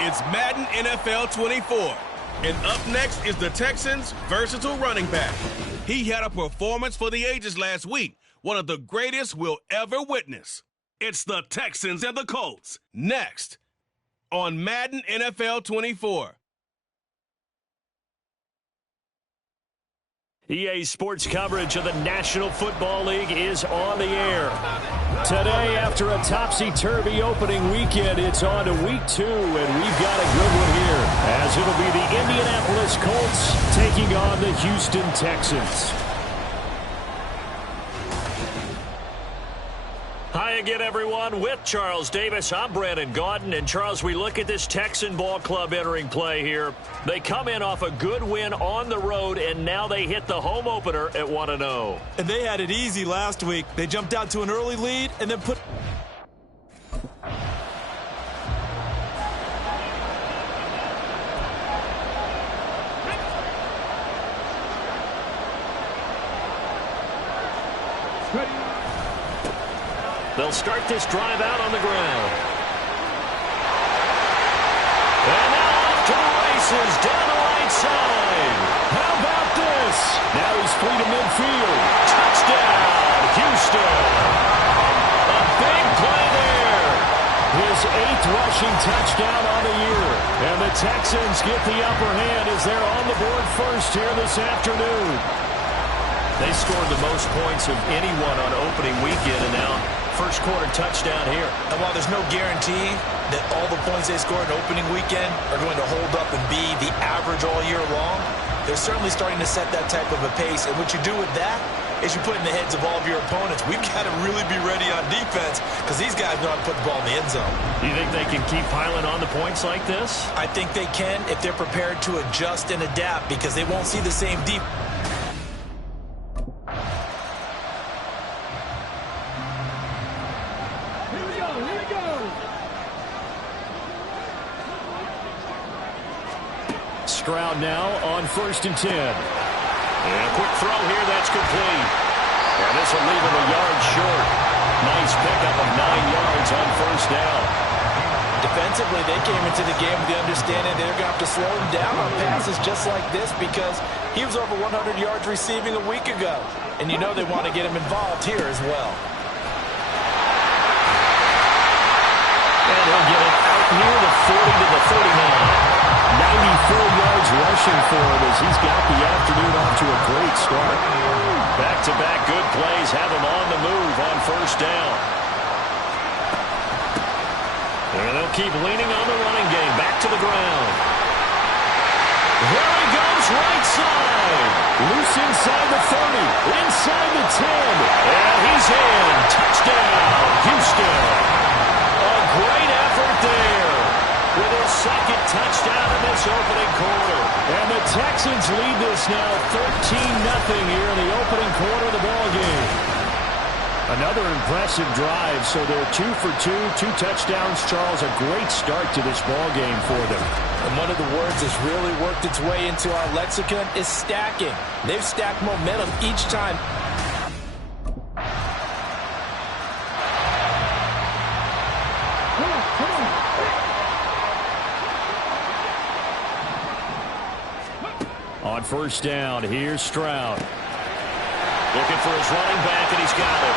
It's Madden NFL 24. And up next is the Texans' versatile running back. He had a performance for the ages last week, one of the greatest we'll ever witness. It's the Texans and the Colts, next on Madden NFL 24. EA Sports coverage of the National Football League is on the air. Today, after a topsy-turvy opening weekend, it's on to week 2, and we've got a good one here, as it'll be the Indianapolis Colts taking on the Houston Texans. Hi again, everyone. With Charles Davis, I'm Brandon Gaudin. And, Charles, we look at this Texan ball club entering play here. They come in off a good win on the road, and now they hit the home opener at 1-0. And they had it easy last week. They jumped out to an early lead and then put... They'll start this drive out on the ground. And now off to the races down the right side. How about this? Now he's free to midfield. Touchdown, Houston. A big play there. His 8th rushing touchdown on the year. And the Texans get the upper hand as they're on the board first here this afternoon. They scored the most points of anyone on opening weekend, and now first quarter touchdown here. And while there's no guarantee that all the points they scored in opening weekend are going to hold up and be the average all year long, they're certainly starting to set that type of a pace. And what you do with that is you put in the heads of all of your opponents, we've got to really be ready on defense because these guys know how to put the ball in the end zone. Do you think they can keep piling on the points like this? I think they can if they're prepared to adjust and adapt because they won't see the same defense. Stroud now on 1st and 10. And a quick throw here, that's complete. And this will leave him a yard short. Nice pickup of 9 yards on 1st down. Defensively, they came into the game with the understanding they're going to have to slow him down on passes just like this because he was over 100 yards receiving a week ago. And you know they want to get him involved here as well. And he'll get it out near the 40 to the 39. 94 yards rushing for him as he's got the afternoon off to a great start. Back-to-back good plays have him on the move on 1st down. And they'll keep leaning on the running game. Back to the ground. There he goes, right side. Loose inside the 30. Inside the 10. And he's in. Touchdown, Houston. A great effort there with his 2nd touchdown in this opening quarter. And the Texans lead this now 13-0 here in the opening quarter of the ballgame. Another impressive drive, so they're 2 for 2, 2 touchdowns. Charles, a great start to this ballgame for them. And one of the words that's really worked its way into our lexicon is stacking. They've stacked momentum each time. On 1st down, here's Stroud. Looking for his running back, and he's got it.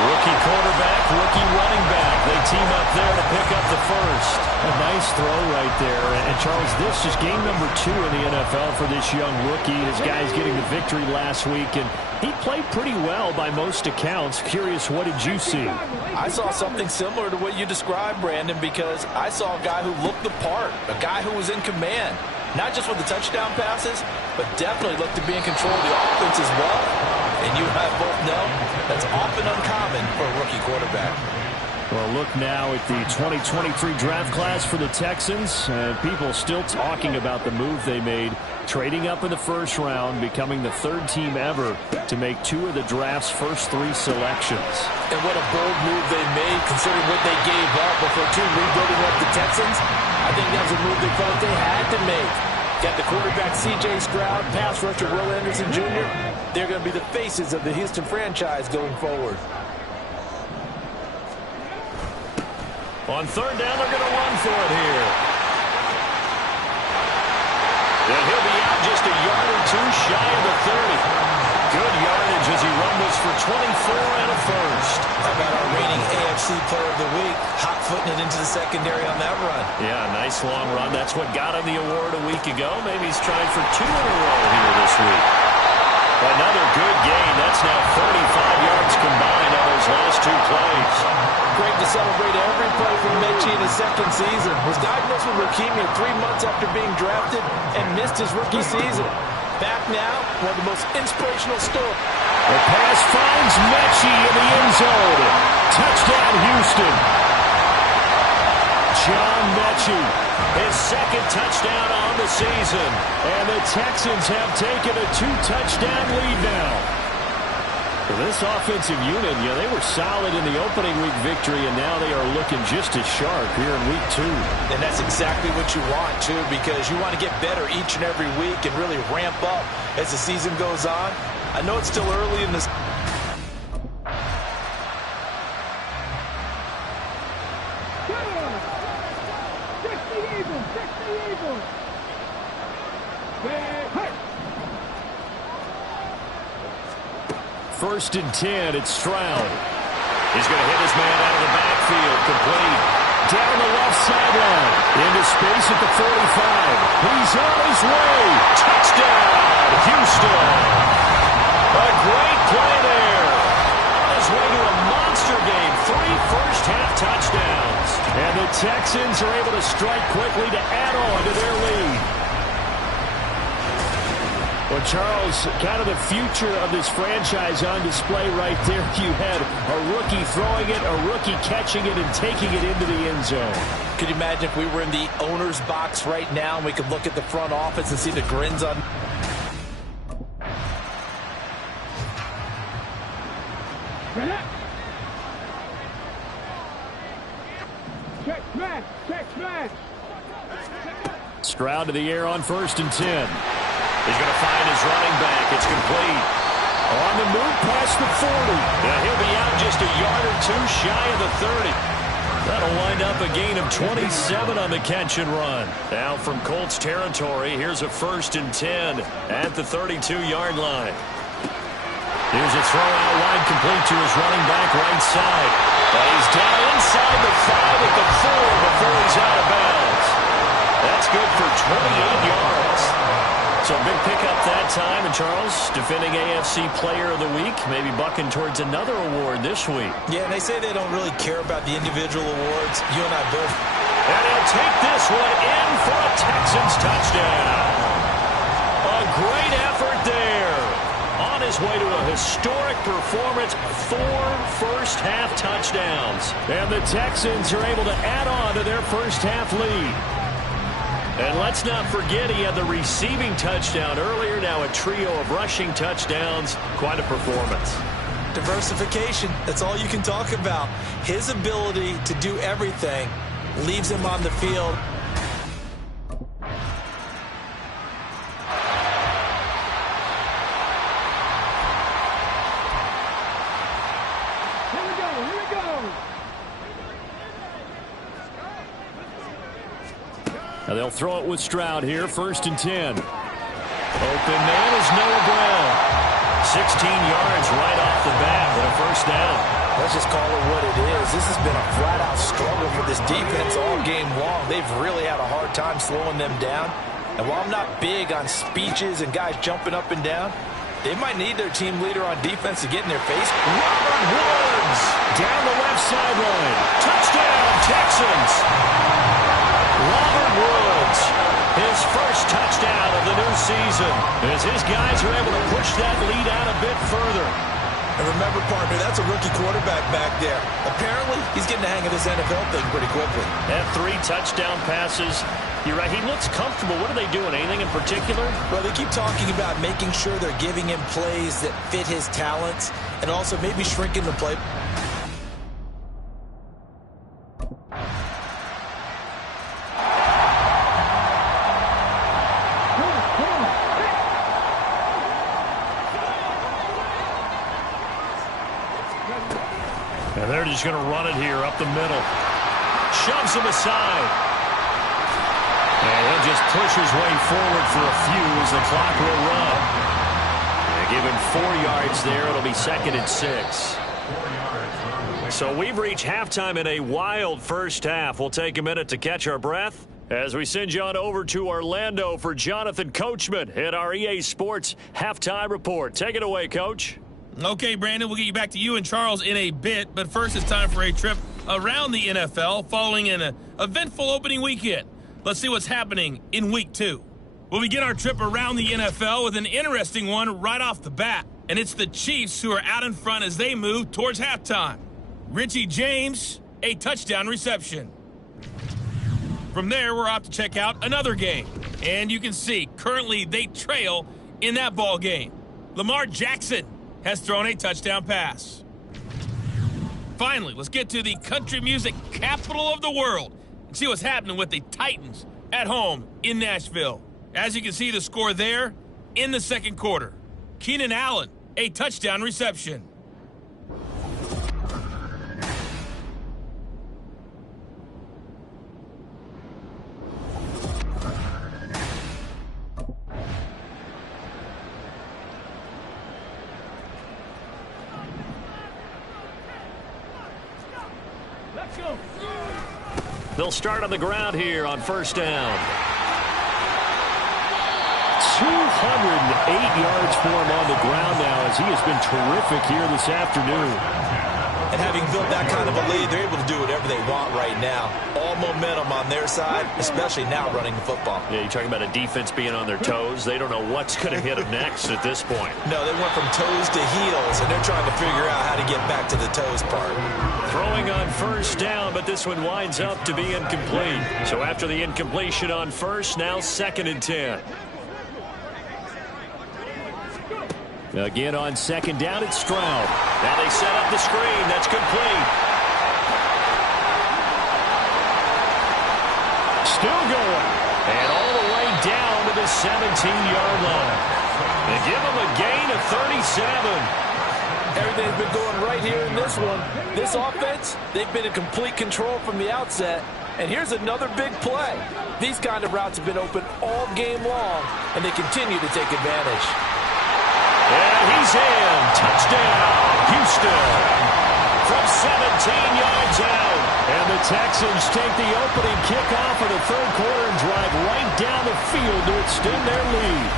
Rookie quarterback, rookie running back. They team up there to pick up the first. A nice throw right there. And Charles, this is game number 2 in the NFL for this young rookie. His guys getting the victory last week, and he played pretty well by most accounts. Curious, what did you see? I saw something similar to what you described, Brandon, because I saw a guy who looked the part, a guy who was in command. Not just with the touchdown passes, but definitely looked to be in control of the offense as well. And you and I both know that's often uncommon for a rookie quarterback. Well, look now at the 2023 draft class for the Texans. And people still talking about the move they made, trading up in the 1st round, becoming the 3rd team ever to make 2 of the draft's first 3 selections. And what a bold move they made, considering what they gave up before 2 rebuilding like the Texans. I think that was a move they felt they had to make. Got the quarterback C.J. Stroud, pass rusher Will Anderson Jr. They're going to be the faces of the Houston franchise going forward. On third down, they're going to run for it here. And he'll be out just a yard or two shy of the 30. Good yardage as he rumbles for 24 and a first. How about our reigning AFC Player of the Week, hot-footing it into the secondary on that run? Yeah, nice long run. That's what got him the award a week ago. Maybe he's trying for 2 in a row here this week. Another good gain. That's now 35 yards combined on those last 2 plays. Great to celebrate every play from Mechie in his second season. Was diagnosed with leukemia 3 months after being drafted and missed his rookie season. Back now, one of the most inspirational stories. The pass finds Mechie in the end zone. Touchdown, Houston. John Mechie, his second touchdown on the season. And the Texans have taken a 2-touchdown lead now. This offensive unit, they were solid in the opening week victory, and now they are looking just as sharp here in week 2. And that's exactly what you want, too, because you want to get better each and every week and really ramp up as the season goes on. I know it's still early in this. First and 10, it's Stroud. He's going to hit his man out of the backfield, complete. Down the left sideline, into space at the 45. He's on his way. Touchdown, Houston. A great play there. On his way to a monster game, 3 first-half touchdowns. And the Texans are able to strike quickly to add on to their lead. Well, Charles, kind of the future of this franchise on display right there. You had a rookie throwing it, a rookie catching it, and taking it into the end zone. Could you imagine if we were in the owner's box right now and we could look at the front office and see the grins on... Check smash. Stroud to the air on first and 10. He's going to find his running back. It's complete. On the move past the 40. Yeah, he'll be out just a yard or two shy of the 30. That'll wind up a gain of 27 on the catch and run. Now from Colts territory, here's a first and 10 at the 32-yard line. Here's a throw out wide, complete to his running back right side. But he's down inside the 5 at the 4 before he's out of bounds. That's good for 28 yards. So big pickup that time. And Charles, defending AFC Player of the Week, maybe bucking towards another award this week. Yeah, and they say they don't really care about the individual awards. You and I both. And he'll take this one in for a Texans touchdown. A great effort there. On his way to a historic performance, 4 first-half touchdowns. And the Texans are able to add on to their first-half lead. And let's not forget he had the receiving touchdown earlier, now a trio of rushing touchdowns. Quite a performance. Diversification, that's all you can talk about. His ability to do everything leaves him on the field. Here we go. Now they'll throw it with Stroud here, first and 10. Open man is Noah Brown. 16 yards right off the bat and a first down. Let's just call it what it is. This has been a flat-out struggle for this defense all game long. They've really had a hard time slowing them down. And while I'm not big on speeches and guys jumping up and down, they might need their team leader on defense to get in their face. Robert Woods down the left sideline. Touchdown, Texans. Robert Woods, his first touchdown of the new season, as his guys are able to push that lead out a bit further. And remember, partner, that's a rookie quarterback back there. Apparently, he's getting the hang of this NFL thing pretty quickly. And 3 touchdown passes. You're right, he looks comfortable. What are they doing? Anything in particular? Well, they keep talking about making sure they're giving him plays that fit his talents and also maybe shrinking the play. And they're just going to run it here up the middle. Shoves him aside. And he'll just push his way forward for a few as the clock will run. They give him 4 yards there. It'll be 2nd and 6. So we've reached halftime in a wild first half. We'll take a minute to catch our breath as we send you on over to Orlando for Jonathan Coachman at our EA Sports Halftime Report. Take it away, Coach. Okay, Brandon, we'll get you back to you and Charles in a bit, but first it's time for a trip around the NFL following an eventful opening weekend. Let's see what's happening in Week 2. We'll begin our trip around the NFL with an interesting one right off the bat, and it's the Chiefs who are out in front as they move towards halftime. Richie James, a touchdown reception. From there, we're off to check out another game, and you can see currently they trail in that ball game. Lamar Jackson has thrown a touchdown pass. Finally, let's get to the country music capital of the world and see what's happening with the Titans at home in Nashville. As you can see the score there in the second quarter. Keenan Allen, a touchdown reception. They'll start on the ground here on first down. 208 yards for him on the ground now as he has been terrific here this afternoon. And having built that kind of a lead, they're able to do whatever they want right now. All momentum on their side, especially now running the football. Yeah, you're talking about a defense being on their toes. They don't know what's going to hit them next at this point. No, they went from toes to heels, and they're trying to figure out how to get back to the toes part. Throwing on first down, but this one winds up to be incomplete. So after the incompletion on first, now 2nd and 10. Again on second down, it's Stroud. Now they set up the screen. That's complete. Still going. And all the way down to the 17-yard line. They give him a gain of 37. Everything's been going right here in this one. This offense, they've been in complete control from the outset. And here's another big play. These kind of routes have been open all game long, and they continue to take advantage. And he's in. Touchdown, Houston. From 17 yards out. And the Texans take the opening kickoff of the third quarter and drive right down the field to extend their lead.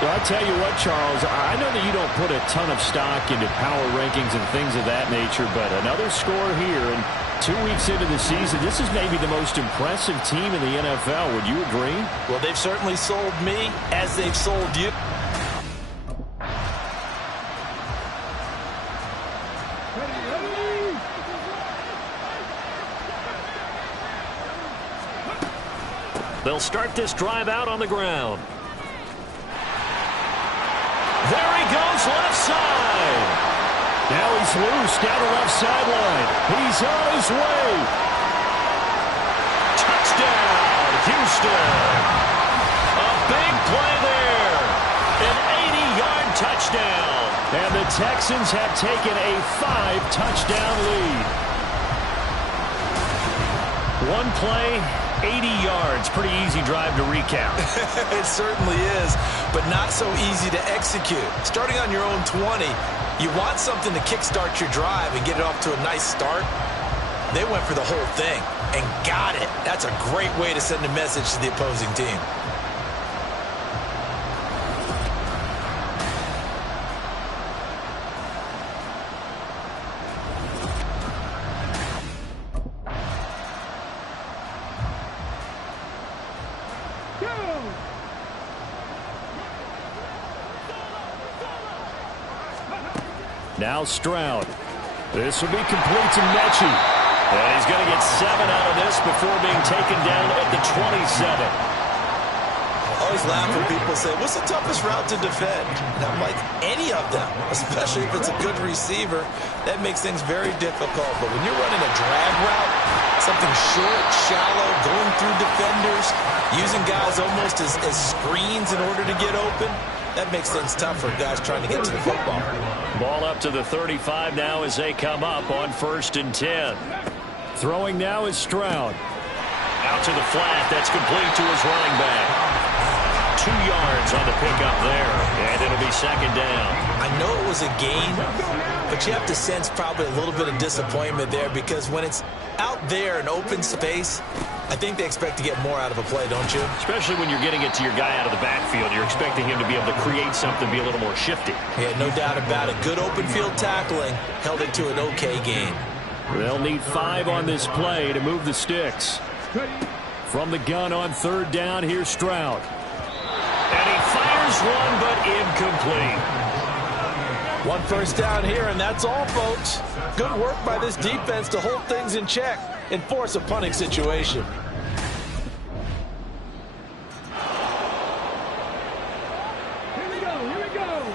Well, I'll tell you what, Charles, I know that you don't put a ton of stock into power rankings and things of that nature, but another score here, and 2 weeks into the season, this is maybe the most impressive team in the NFL. Would you agree? Well, they've certainly sold me as they've sold you. They'll start this drive out on the ground. There he goes, left side. Now he's loose down the left sideline. He's on his way. Touchdown, Houston. A big play there. An 80-yard touchdown. And the Texans have taken a 5-touchdown lead. One play, 80 yards. Pretty easy drive to recap. It certainly is, but not so easy to execute. Starting on your own 20, you want something to kickstart your drive and get it off to a nice start. They went for the whole thing and got it. That's a great way to send a message to the opposing team. Now Stroud. This will be complete to Mechie. And he's going to get 7 out of this before being taken down at the 27. I always laugh when people say, what's the toughest route to defend? And I'm like, any of them, especially if it's a good receiver. That makes things very difficult. But when you're running a drag route, something short, shallow, going through defenders, using guys almost as screens in order to get open, that makes things tough for guys trying to get to the football. Ball up to the 35 now as they come up on 1st and 10. Throwing now is Stroud. Out to the flat. That's complete to his running back. 2 yards on the pickup there, and it'll be second down. I know it was a gain, but you have to sense probably a little bit of disappointment there because when it's out there in open space, I think they expect to get more out of a play, don't you? Especially when you're getting it to your guy out of the backfield. You're expecting him to be able to create something, be a little more shifty. Yeah, no doubt about it. Good open field tackling held it to an okay gain. They'll need 5 on this play to move the sticks. From the gun on third down, here's Stroud. And he fires one, but incomplete. 1 first down here, and that's all, folks. Good work by this defense to hold things in check and force a punting situation. Here we go, here we go.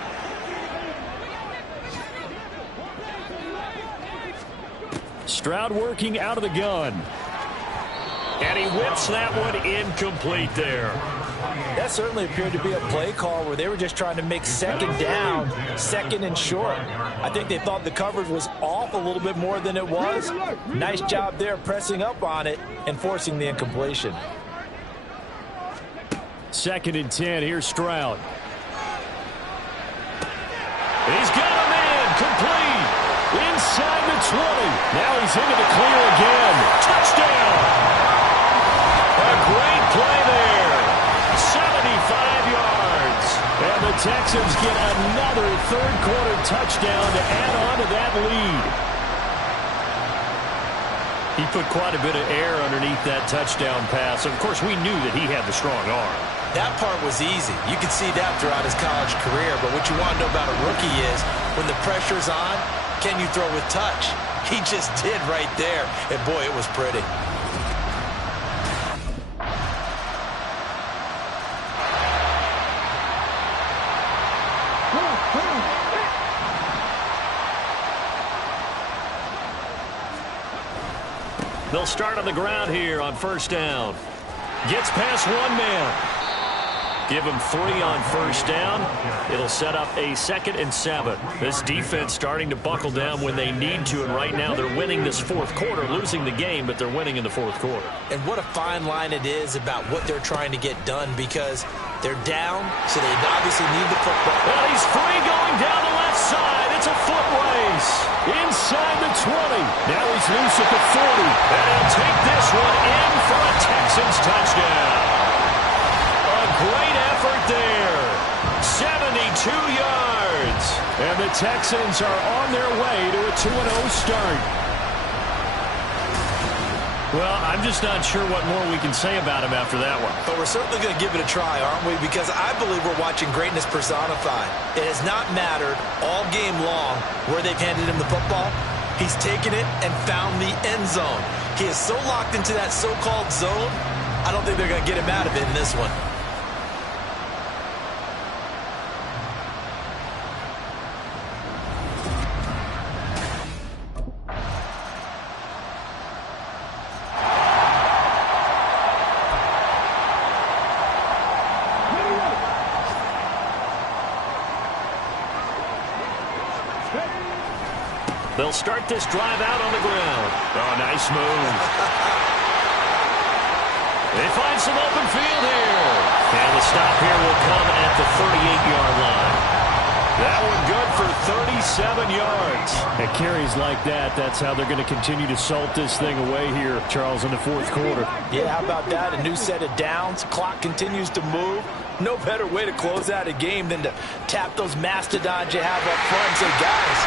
Stroud working out of the gun. And he whips that one incomplete there. That certainly appeared to be a play call where they were just trying to make second down, second and short. I think they thought the coverage was off a little bit more than it was. Nice job there pressing up on it and forcing the incompletion. 2nd and 10, here's Stroud. He's got him in, complete. Inside the 20. Now he's into the clear again. Touchdown. A great play there. 75 yards. And the Texans get another third-quarter touchdown to add on to that lead. He put quite a bit of air underneath that touchdown pass. Of course, we knew that he had the strong arm. That part was easy. You could see that throughout his college career. But what you want to know about a rookie is when the pressure's on, can you throw with touch? He just did right there. And, boy, it was pretty. They'll start on the ground here on first down. Gets past one man. Give him 3 on first down. It'll set up a 2nd and 7. This defense starting to buckle down when they need to, and right now they're winning this fourth quarter, losing the game, but they're winning in the fourth quarter. And what a fine line it is about what they're trying to get done because they're down, so they obviously need the football. Well, he's free going down the left side. It's a foot race. Inside the 20. Now he's loose at the 40. And he'll take this one in for a Texans touchdown. A great effort there. 72 yards. And the Texans are on their way to a 2-0 start. Well, I'm just not sure what more we can say about him after that one. But we're certainly going to give it a try, aren't we? Because I believe we're watching greatness personified. It has not mattered all game long where they've handed him the football. He's taken it and found the end zone. He is so locked into that so-called zone, I don't think they're going to get him out of it in this one. They'll start this drive out on the ground. Oh, nice move. They find some open field here. And the stop here will come at the 38-yard line. That one good for 37 yards. At carries like that, that's how they're going to continue to salt this thing away here, Charles, in the fourth quarter. Yeah, how about that? A new set of downs. Clock continues to move. No better way to close out a game than to tap those mastodons you have up front and say, guys,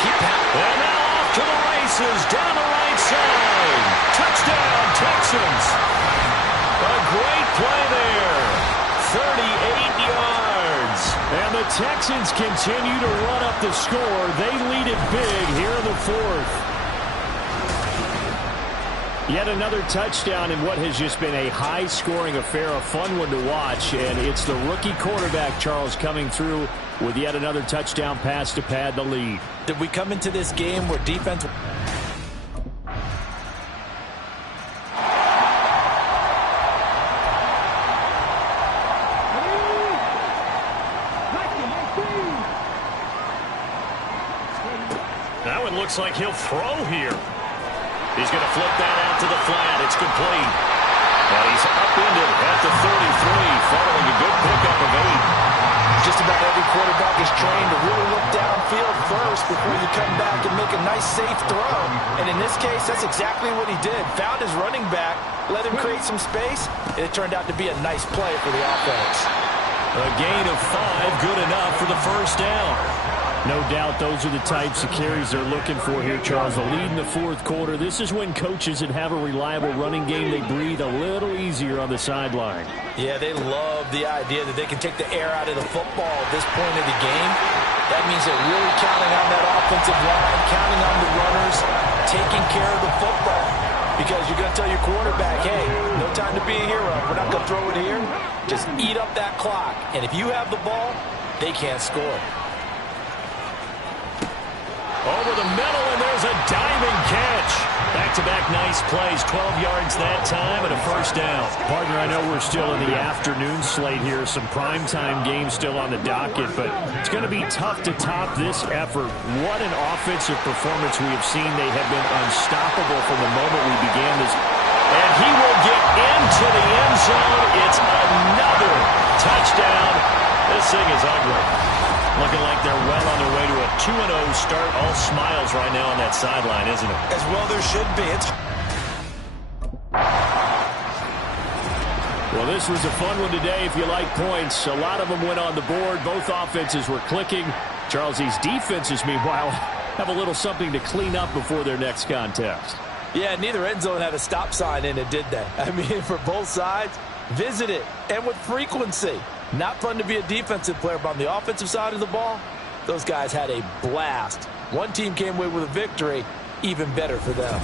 keep pounding. And now off to the races down the right side. Touchdown, Texans. A great play there. 38 yards. And the Texans continue to run up the score. They lead it big here in the fourth. Yet another touchdown in what has just been a high-scoring affair, a fun one to watch. And it's the rookie quarterback, Charles, coming through with yet another touchdown pass to pad the lead. Did we come into this game where defense... That one looks like he'll throw here. He's going to flip that out to the flat. It's complete. And he's upended at the 33, following a good pickup of 8. Just about every quarterback is trained to really look downfield first before you come back and make a nice, safe throw. And in this case, that's exactly what he did. Found his running back, let him create some space, and it turned out to be a nice play for the offense. A gain of 5, good enough for the first down. No doubt those are the types of carries they're looking for here, Charles. A lead in the fourth quarter. This is when coaches that have a reliable running game, they breathe a little easier on the sideline. Yeah, they love the idea that they can take the air out of the football at this point of the game. That means they're really counting on that offensive line, counting on the runners, taking care of the football. Because you're going to tell your quarterback, hey, no time to be a hero. We're not going to throw it here. Just eat up that clock. And if you have the ball, they can't score. Over the middle, and there's a diving catch. Back-to-back nice plays, 12 yards that time, and a first down. Partner, I know we're still in the afternoon slate here. Some primetime games still on the docket, but it's going to be tough to top this effort. What an offensive performance we have seen. They have been unstoppable from the moment we began this. And he will get into the end zone. It's another touchdown. This thing is ugly. Looking like they're well on their way to a 2-0 start. All smiles right now on that sideline, isn't it? As well there should be. Well, this was a fun one today if you like points. A lot of them went on the board. Both offenses were clicking. Charles, these defenses, meanwhile, have a little something to clean up before their next contest. Yeah, neither end zone had a stop sign in it, did they? I mean, for both sides, visit it, and with frequency. Not fun to be a defensive player, but on the offensive side of the ball, those guys had a blast. One team came away with a victory, even better for them.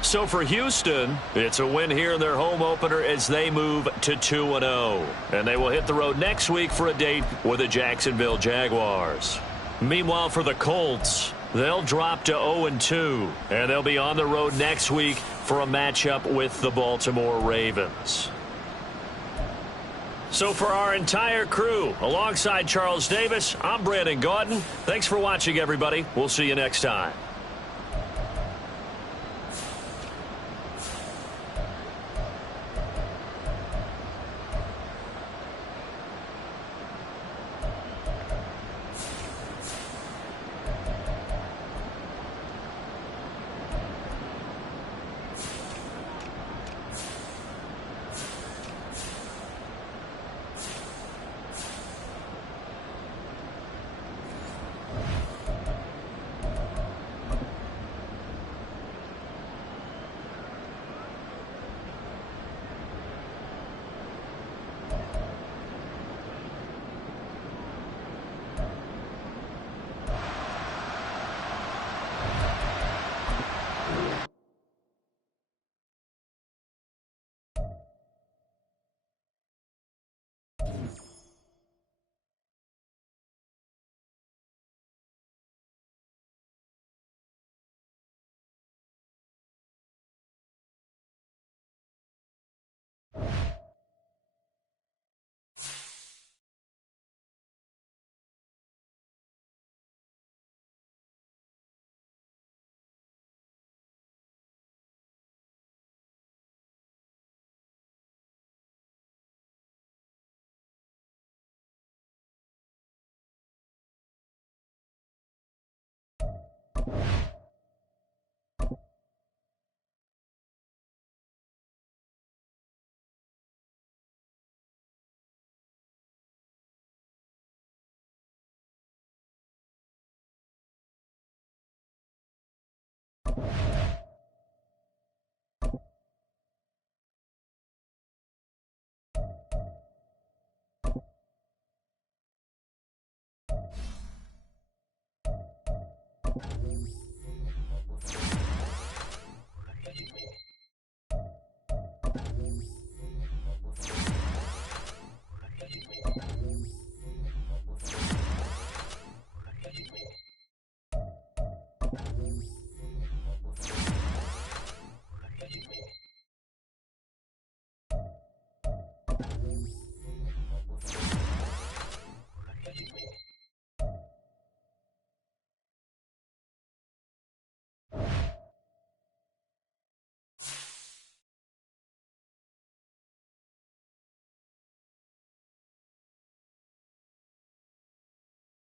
So for Houston, it's a win here in their home opener as they move to 2-0. And they will hit the road next week for a date with the Jacksonville Jaguars. Meanwhile, for the Colts, they'll drop to 0-2. And they'll be on the road next week for a matchup with the Baltimore Ravens. So for our entire crew, alongside Charles Davis, I'm Brandon Gaudin. Thanks for watching, everybody. We'll see you next time.